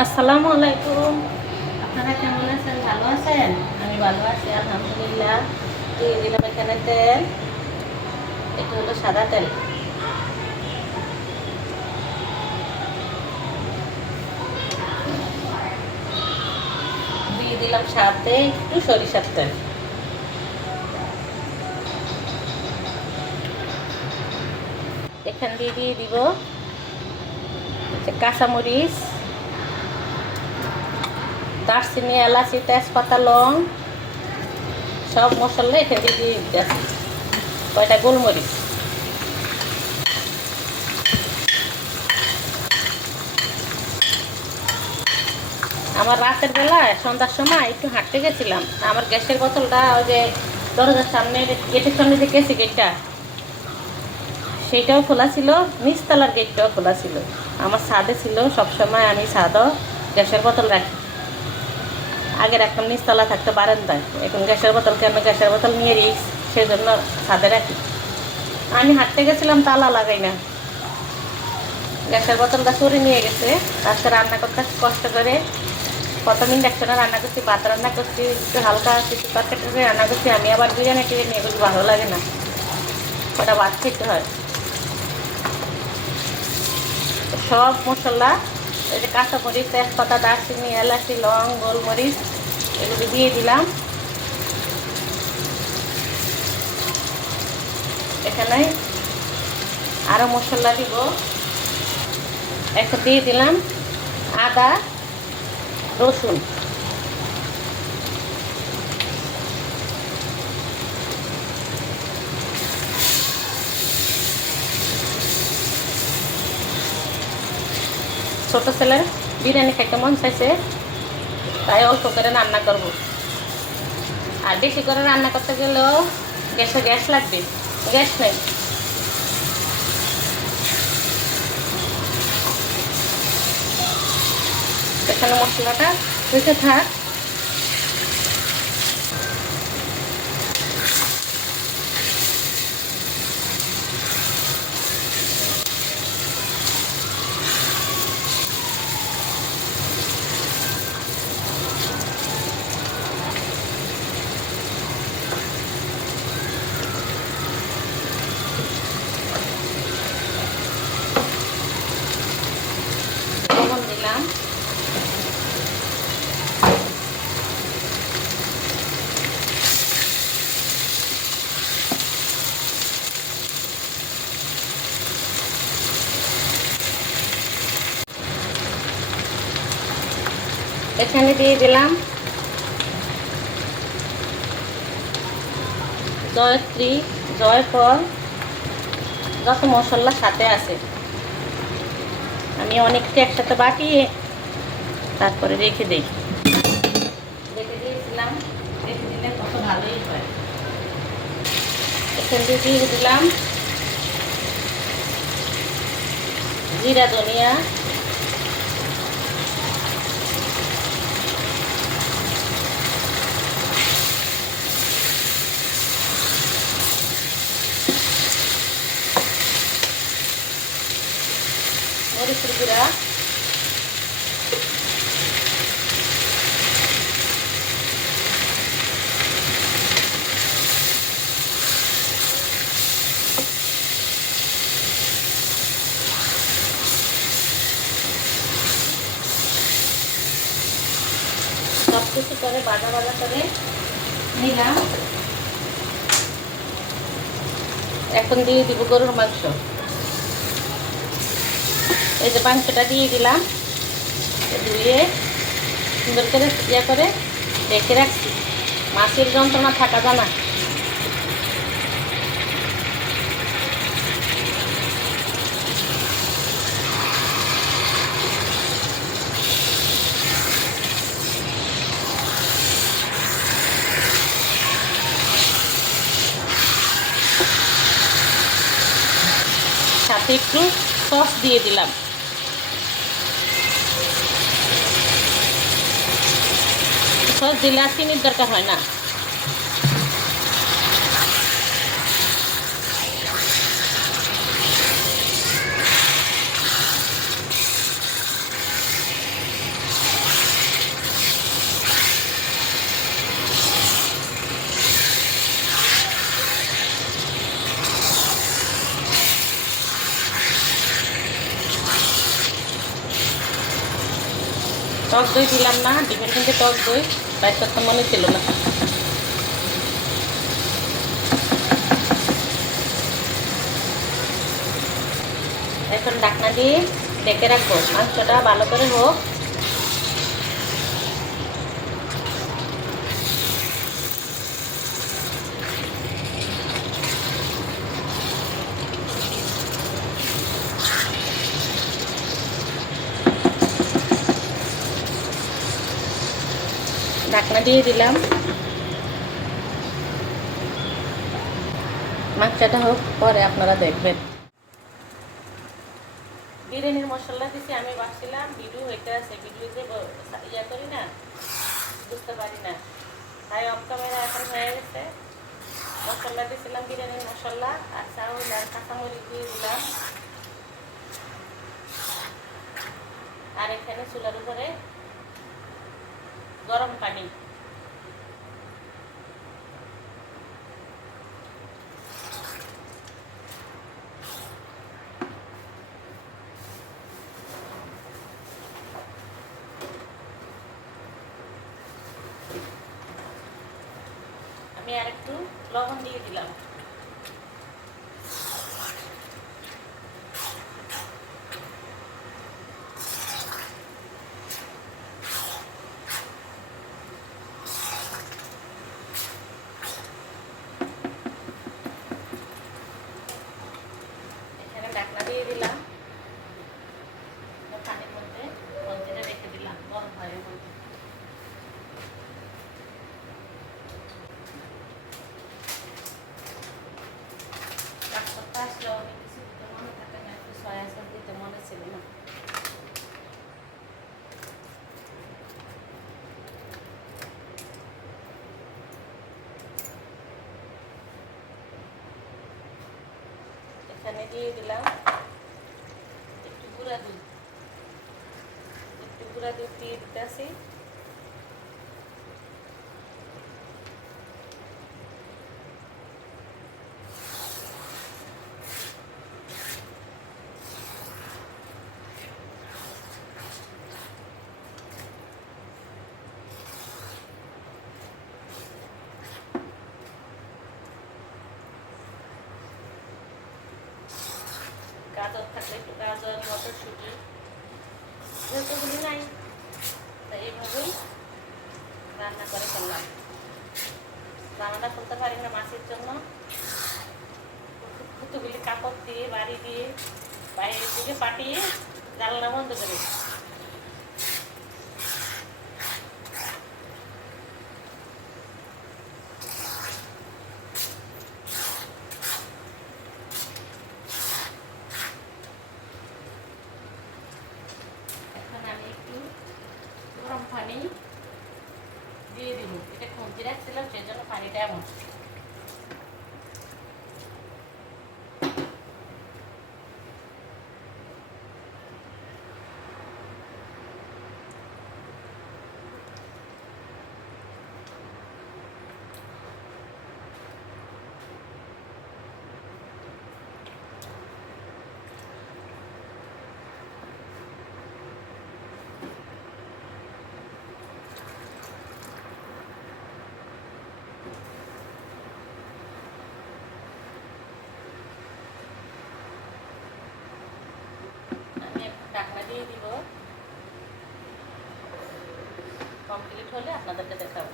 আসসালামু আলাইকুম। আপনারা কেমন আছেন? ভালো আছেন? আমি ভালো আছি আলহামদুলিল্লাহ। দিয়ে দিলাম এখানে তেল। এটা হলো সাদা তেল। দিয়ে দিলাম সাথে একটু সরিষার তেল। এখান দিয়ে দিব কাঁচামরিচ, দারচিনি, এলাচি, তেজপাতা, লং সব মশলা এখান দিয়ে দিচ্ছি। কয়টা গোলমরিচ। আমার রাতের বেলায় সন্ধ্যার সময় একটু হাঁটতে গেছিলাম। আমার গ্যাসের বোতলটা ওই যে দরজার সামনে গেটের সামনে যে গেছি গেটটা, সেইটাও খোলা ছিল, নিচতলার গেটটাও খোলা ছিল। আমার ছাদে ছিল, সবসময় আমি ছাদও গ্যাসের বোতল রাখি। আগে রাখতাম নিচতলা থাকতো বারান্দায়, এখন গ্যাসের বোতল কেন, গ্যাসের বোতল নিয়ে রিক্স, সেই জন্য ছাদে রাখি। আমি হাঁটতে গেছিলাম, তালা লাগাই না, গ্যাসের বোতলটা চুরি নিয়ে গেছে। আজকে রান্না করতে কষ্ট করে প্রথম ইন্ডাকশনে রান্না করছি, ভাত রান্না করছি, একটু হালকা কিছু তরকারি রান্না করছি। আমি আবার বিরিয়ানি টিরিয়ানি এগুলো ভালো লাগে না, ওটা ভাত খেতে হয়। সব মশলা, এই যে কাঁচামরিচ, তেজপাতা, দারচিনি, এলাচি, লং, গোলমরিচ এগুলো দিয়ে দিলাম। এখানে আরও মশলা দিব। এখন দিয়ে দিলাম আদা, রসুন। ছোটো ছেলের বিরিয়ানি খাইতে মন চাইছে, তাই অল্প করে রান্না করব। আর বেশি করে রান্না করতে গেলেও গ্যাস লাগবে, গ্যাস নেই। এখানে মশলাটা হইতে থাক। লবণ দিলাম, এখানে দিয়ে দিলাম জয়ত্রী, জয়ফল, যত মশলা সাথে আছে আমি অনেকটা একসাথে বাটিয়ে তারপরে রেখে দিই। রেখে দিয়েছিলাম, রেখে দিলে কত ভালোই হয়। এখান দিয়ে দিলাম জিরা, ধনিয়া, মরিচের গুঁড়া, সব কিছু করে ভাজা ভাজা করে নিলাম। এখন দিয়ে দিব গরুর মাংস। এই যে মাংসটা দিয়ে দিলাম, ধুয়ে সুন্দর করে করে রেখে রাখছি। মাছের যন্ত্রণা থাকা জানা। সাথে একটু সস দিয়ে দিলাম। সস দিলে আর চিনির দরকার হয় না। টক দই দিলাম না, ডিমের কিন্তু টক দই বাইকটা তো মনে ছিল না। এখন ঢাকনা দিয়ে ডেকে রাখবো, মাংসটা ভালো করে হোক। ঢাকনা দিয়ে দিলাম, মাংসটা হোক, পরে আপনারা দেখবেন। বিরিয়ানির মশলা দিছি, আমি ভাবছিলাম ভিডিও হইতে আছে, ভিডিওতে ইয়া করি না, বুঝতে পারি না, তাই অফ ক্যামেরা এখন হয়ে গেছে। মশলা দিয়েছিলাম বিরিয়ানির মশলা, আর চাউল আর কাঁচামরিচ দিয়ে দিলাম। আর এখানে চুলার উপরে গরম পানি, আমি আর একটু লবণ দিয়ে দিলাম। এখানে ঢাকনা দিয়ে দিলাম, পানির মধ্যে মন্দিরে রেখে দিলাম গরম হয়ে মধ্যে। আসলে অনেক কিছু দিতে মনে থাকে না, একটু সয়া সস দিতে মনে ছিল না। এখানে দিয়ে দিলাম একটু গুঁড়া দুধ, একটু গুঁড়া দুধ দিয়ে দিতেছি। গাজর থাকলে একটু গাজর, মটরশুঁটি, যতগুলি নাই তা এইভাবেই রান্না করে ফেললাম। রান্নাটা করতে পারি না মাছের জন্য, কতগুলি কাপড় দিয়ে বাড়ি দিয়ে বাইরের দিকে পাঠিয়ে জানলা বন্ধ করে। এখন আমি একটু গরম পানি দিয়ে দিব, এটা খুঁজে রাখছিলাম সেজন্য পানিটা এমন। আমি এখন ঢাকনা দিয়ে দিব, কমপ্লিট হলে আপনাদেরকে দেখাবো,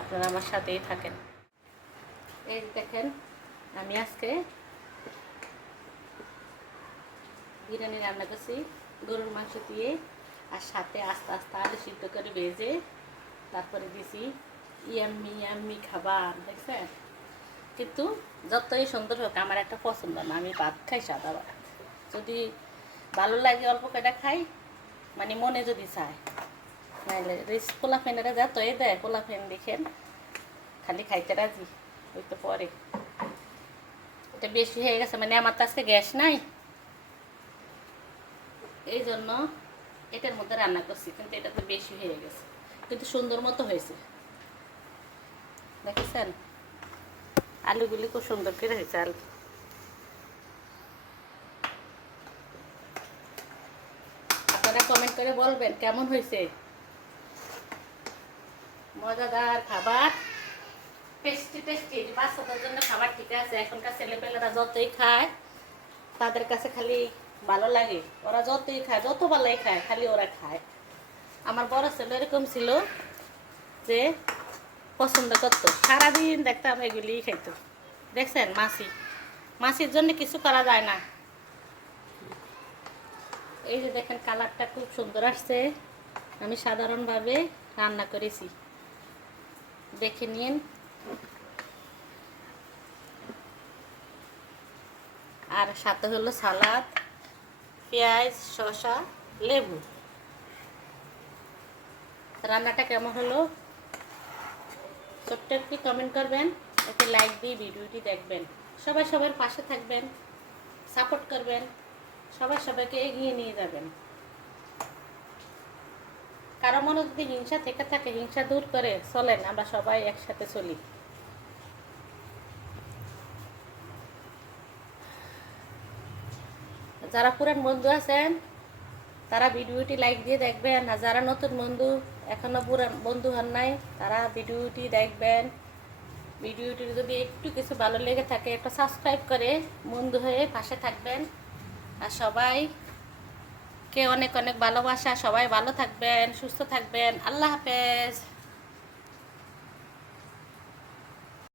আপনারা আমার সাথেই থাকেন। এই দেখেন, আমি আজকে বিরিয়ানি রান্না করছি গরুর মাংস দিয়ে, আর সাথে আস্তে আস্তে আলু সিদ্ধ করে ভেজে তারপরে দিছি ইয়াম্মি ইয়াম্মি খাবার, দেখছেন। কিন্তু যতই সুন্দর হোক আমার একটা পছন্দ না, আমি ভাত খাই সাদা ভাত, যদি ভালো লাগে অল্প কয়টা খাই, মানে মনে যদি চায়, নাহলে রিস পোলা ফ্যানেরা যতই দেয় পোলা ফ্যান দেখেন খালি খাইতে রাজি, ওই তো পরে এটা বেশি হয়ে গেছে, মানে আমার তো আজকে গ্যাস নাই, এই জন্য এটার মধ্যে রান্না করছি, কিন্তু এটা তো বেশি হয়ে গেছে, কিন্তু সুন্দর মতো হয়েছে, দেখেছেন আলুগুলি খুব সুন্দর করে হয়েছে। আলু আপনারা কমেন্ট করে বলবেন কেমন হয়েছে। মজাদার খাবার, টেস্টি টেস্টি। বাচ্চাদের জন্য খাবার ঠিক আছে, এখনকার ছেলেপেলেরা যতই খায় তাদের কাছে খালি ভালো লাগে, ওরা যতই খায়, যত বেলাই খায়, খালি ওরা খায়। আমার বড় ছেলে এরকম ছিল যে পছন্দ করতো, সারাদিন দেখতাম এগুলিই খাইতো। দেখছেন মাছি, মাছির জন্য কিছু করা যায় না। এই যে দেখেন কালারটা খুব সুন্দর আসছে, আমি সাধারণভাবে রান্না করেছি, দেখে নিন। আর সাথে হলো সালাদ, পেঁয়াজ, শসা, লেবু। রান্নাটা কেমন হলো ছোট্ট একটু কমেন্ট করবেন, একটু লাইক দিয়ে ভিডিওটি দেখবেন। সবাই সবার পাশে থাকবেন, সাপোর্ট করবেন, সবাই সবাইকে এগিয়ে নিয়ে যাবেন। কারো মনে যদি হিংসা থেকে থাকে, হিংসা দূর করে চলেন, আমরা সবাই একসাথে চলি। যারা পুরান বন্ধু আছেন তারা ভিডিওটি লাইক দিয়ে দেখবেন, আর যারা নতুন বন্ধু এখনো পুরান বন্ধু হন নাই তারা ভিডিওটি দেখবেন। ভিডিওটি যদি একটু কিছু ভালো লেগে থাকে একটা সাবস্ক্রাইব করে বন্ধু হয়ে পাশে থাকবেন। আর সবাইকে অনেক অনেক ভালোবাসা, সবাই ভালো থাকবেন, সুস্থ থাকবেন। আল্লাহ হাফেজ।